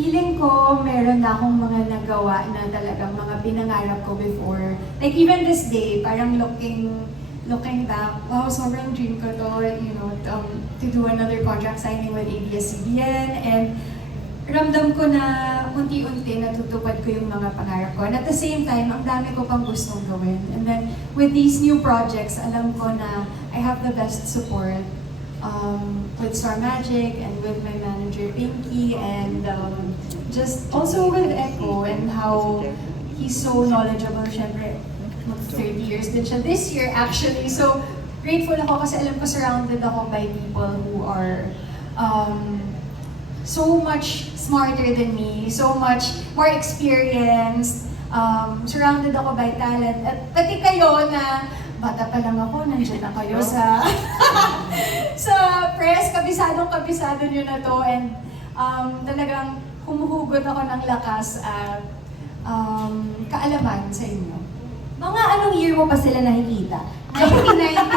feeling ko meron na akong mga nagawa na talagang mga pinangarap ko before. Like even this day, parang looking back, wow, sobrang dream ko to, to do another contract signing with ABS-CBN, and ramdam ko na unti-unti natutupad ko yung mga pangarap ko. And at the same time, ang dami ko pang gustong gawin. And then with these new projects, alam ko na I have the best support with Star Magic and with my manager Pinky, and just also with Echo and how he's so knowledgeable. Syempre, 30 years din siya this year actually. So grateful ako kasi alam ko surrounded ako by people who are so much smarter than me, so much more experienced, surrounded ako by talent. At pati kayo na bata pa lang ako, nandiyan na kayo sa sa press, kabisado nyo na to, and talagang humuhugot ako ng lakas at kaalaman sa inyo. Mga anong year mo pa sila nakikita? 1990